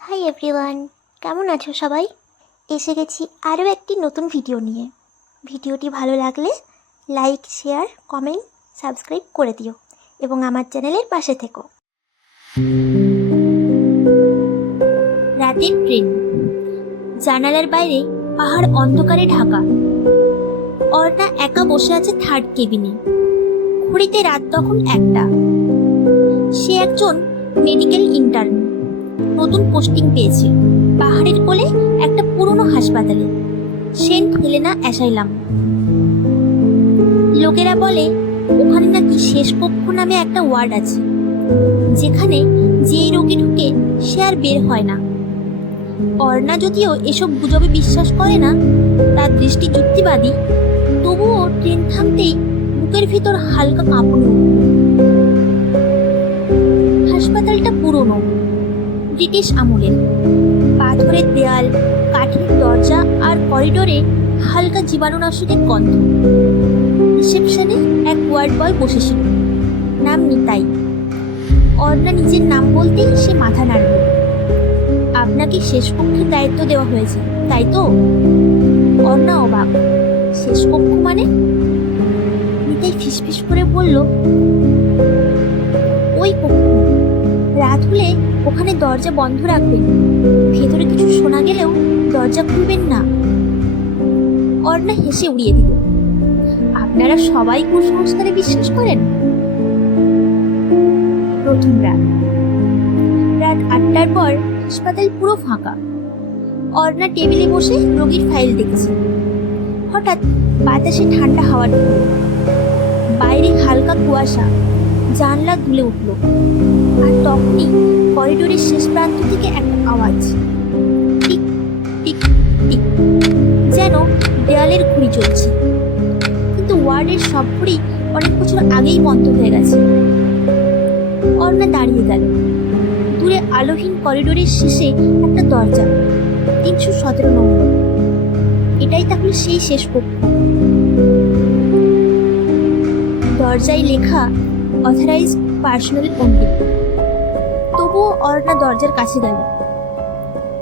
Hi everyone, কেমন আছো সবাই? এসে গেছি আরও একটি নতুন ভিডিও নিয়ে। ভিডিওটি ভালো লাগলে লাইক, শেয়ার, কমেন্ট, সাবস্ক্রাইব করে দিও এবং আমার চ্যানেলের পাশে থেকো। রাতের ট্রেন, জানালার বাইরে পাহাড় অন্ধকারে ঢাকা। অর্ণা একা বসে আছে থার্ড কেবিনে। ঘড়িতে রাত তখন 1টা। সে একজন মেডিকেল ইন্টার্ন, নতুন পোস্টিং পেয়েছে পাহাড়ের কোলে একটা পুরনো হাসপাতালে, সেন্ট হেলেনা অ্যাসাইলাম। লোকেরা বলে ওখানে নাকি শেষ কক্ষ নামে একটা ওয়ার্ড আছে, যেখানে যেই রোগী ঢুকে সে আর বের হয় না। অর্ণা যদিও এসব গুজবে বিশ্বাস করে না, তার দৃষ্টি যুক্তিবাদী, তবুও ট্রেন থামতেই বুকের ভিতর হালকা কাঁপুনি উঠল। হাসপাতালটা পুরনো, ব্রিটিশ আমলের। পাথরের দেয়াল, কাঠের দরজা আর করিডোরে হালকা জীবাণুনাশকের গন্ধ। রিসেপশনে এক ওয়ার্ড বয় বসেছিল, নাম নিতাই। অর্ণা নিজের নাম বলতেই সে মাথা নাড়ল। আপনাকে শেষ কক্ষের দায়িত্ব দেওয়া হয়েছে, তাই তো? অর্ণা অবাক। শেষ কক্ষ মানে? নিতাই ফিসফিস করে বলল, ওই কক্ষ। রাত হলে ওখানে দরজা বন্ধ রাখবেন, ভেতরে কিছু শোনা গেলেও দরজা খুলবেন না। অর্ণা হেসে উড়িয়ে দিল। আপনারা সবাই কুসংস্কারে বিশ্বাস করেন? প্রথম রাত 8টার পর হাসপাতাল পুরো ফাঁকা। অর্ণা টেবিলে বসে রোগীর ফাইল দেখছে। হঠাৎ বাতাসে ঠান্ডা হাওয়া ঢুকল। বাইরে হালকা কুয়াশা, জানলা দুলে উঠল। আর তখনই করিডোরের শেষ প্রান্ত থেকে একটা আওয়াজ, টিক টিক টিক, যেন দেয়ালের ঘড়ি চলছে। কিন্তু ওয়ার্ডের সব ঘড়ি অনেক বছর আগেই বন্ধ হয়ে গেছে। অর্ণা দাঁড়িয়ে গেল। দূরে আলোহীন করিডোরের শেষে একটা দরজা, 317 নম্বর। এটাই তাহলে সেই শেষ কক্ষ। দরজায় লেখা অথরাইজড পার্সোনাল ওনলি। তবুও অর্ণা দরজার কাছে গেল।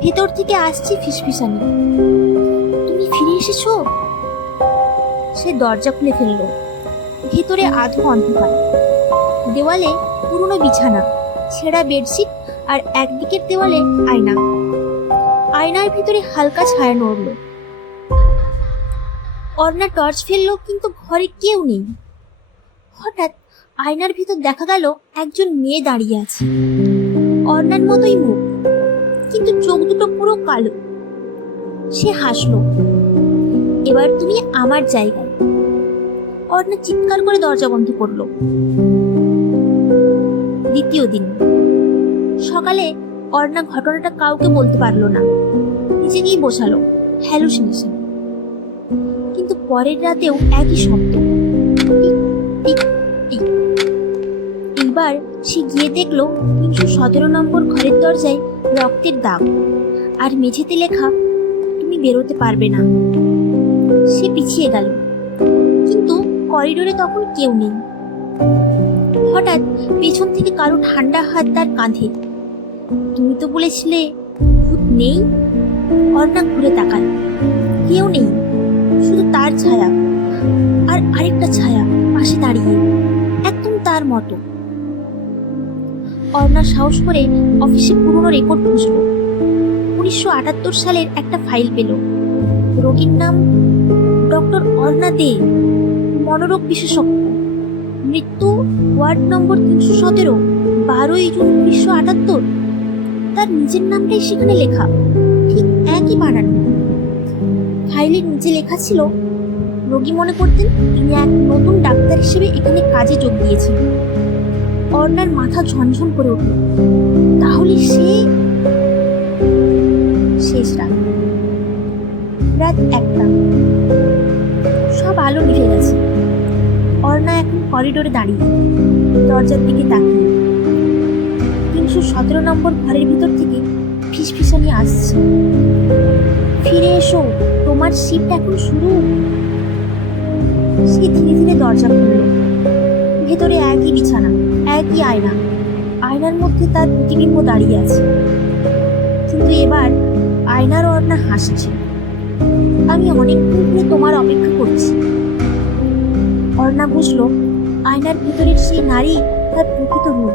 ভেতর থেকে আসছে ফিসফিসানি, তুমি ফিরে এসেছো? সে দরজা খুলে ফেলল। ভেতরে আধো অন্ধকার। দেওয়ালে পুরনো বিছানা, ছেঁড়া বেডশিট আর একদিকের দেওয়ালে আয়না। আয়নার ভিতরে হালকা ছায়া নড়ল। অর্ণা টর্চ ফেললো, কিন্তু ঘরে কেউ নেই। হঠাৎ আয়নার ভিতর দেখা গেল একজন মেয়ে দাঁড়িয়ে আছে। অর্ণার মতোই মুখ, কিন্তু চোখ দুটো পুরো কালো। সে হাসলো। এবার তুমি আমার জায়গায়। অর্ণা চিৎকার করে দরজা বন্ধ করলো। দ্বিতীয় দিন সকালে অর্ণা ঘটনাটা কাউকে বলতে পারলো না, নিজেকেই বোঝালো হ্যালুসিনেশন। কিন্তু পরের রাতেও একই শব্দ, টিক টিক টিক। এইবার সে গিয়ে দেখলো 317 নম্বর ঘরের দরজায় রক্তের দাগ, আর মেঝেতে লেখা, তুমি বেরোতে পারবে না। সে পিছিয়ে গেল, কিন্তু করিডোরে তখন কেউ নেই। হঠাৎ পেছন থেকে কারো ঠান্ডা হাত তার কাঁধে। তুমি তো বলেছিলে ভূত নেই। অর্ণা ঘুরে তাকাল। কেউ নেই, শুধু তার ছায়া আর আরেকটা ছায়া পাশে দাঁড়িয়ে, একদম তার মতো। অর্ণা সাহস করে অফিসে পুরনো রেকর্ড খুঁজল। 1978 সালের একটা ফাইল পেল। রোগীর নাম ডক্টর অর্ণা দে, মনোরোগ বিশেষজ্ঞ। মৃত্যু ওয়ার্ড নম্বর 317, 12ই জুন 1978। তার নিজের নামটাই সেখানে লেখা, ঠিক একই বানানো। ফাইলের নিচে লেখা ছিল, রোগী মনে করতেন তিনি এক নতুন ডাক্তার হিসেবে এখানে কাজে যোগ দিয়েছেন। অর্ণার মাথা ঝনঝন করে উঠল। তাহলে শেষ রাত 1টা। সব আলো নিভে গেছে। অর্ণা এখন করিডোরে দাঁড়িয়ে, দরজার দিকে তাকিয়ে। 317 নম্বর ঘরের ভিতর থেকে ফিসফিসানি আসছে, ফিরে এসো, তোমার শিফট এখন শুরু। সে ধীরে ধীরে দরজা খুলল। ভেতরে একই বিছানা, একই আয়না। আয়নার মধ্যে তার প্রতিবিম্ব দাঁড়িয়ে আছে। কিন্তু এবার আয়নার অর্ণা হাসছে। আমি অনেকক্ষণ ধরে তোমার অপেক্ষা করছি। অর্ণা বুঝলো আয়নার ভিতরের সেই নারী তার প্রকৃত রূপ।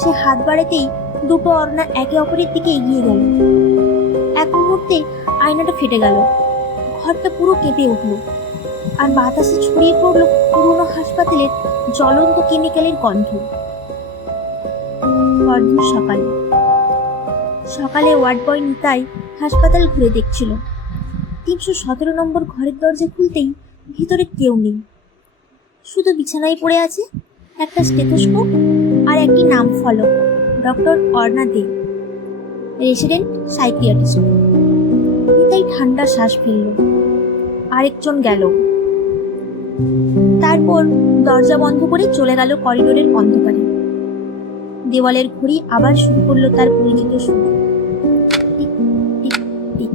সে হাত বাড়াতেই দুটো অর্ণা একে অপরের দিকে এগিয়ে গেল। এক মুহূর্তে আয়নাটা ফেটে গেল, ঘরটা পুরো কেঁপে উঠল, আর বাতাসে ছড়িয়ে পড়লো পুরনো হাসপাতালের জ্বলন্ত কেমিক্যালের গন্ধ। পরদিন সকালে ওয়ার্ড বয় নিতাই হাসপাতাল ঘুরে দেখছিল। 317 নম্বর ঘরের দরজা খুলতেই ভিতরে কেউ নেই, শুধু বিছানায় পড়ে আছে একটা স্টেথোস্কোপ আর একটি নাম ফলক, ডক্টর অর্ণা দে, রেসিডেন্ট সাইকিয়াট্রিস্ট। নিতাই ঠান্ডা শ্বাস ফেলল। আরেকজন গেল। তারপর দরজা বন্ধ করে চলে গেল করিডোরের অন্ধকারে। দেওয়ালের ঘড়ি আবার শুরু করলো তার পরিচিত সুর। Tick tick tick.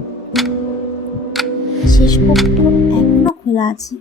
শেষ কক্ষ এখনো খোলা আছে।